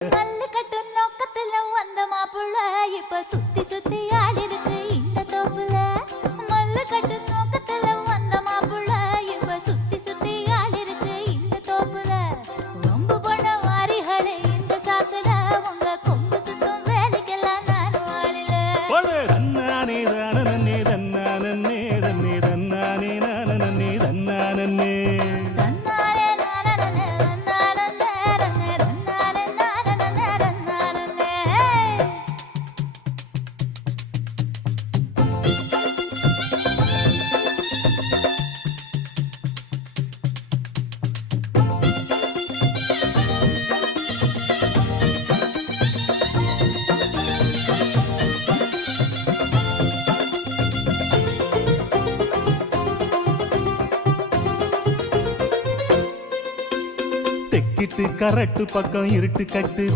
மல்லு கட்டு நோக்கத்துல வந்த மாப்புள்ள இப்ப சுத்தி சுத்தி ஆடி இருக்கு இந்த தோப்புல. மல்லு கட்டு நோக்கத்துல வந்த மாப்புள்ள இப்ப சுத்தி சுத்தி ஆடி இருக்கு இந்த தோப்புல. வம்பு பண்ண வாரிகளே இந்த சாக்குல உங்க கொம்பு சுத்தம் வேலைக்கெல்லாம் நான் வாழில. தன்னானே தானே தன்னானே தன்னே தன்னானே நானே தன்னானே தெக்கிட்டு கரட்டு பக்கம் இருட்டு கட்டு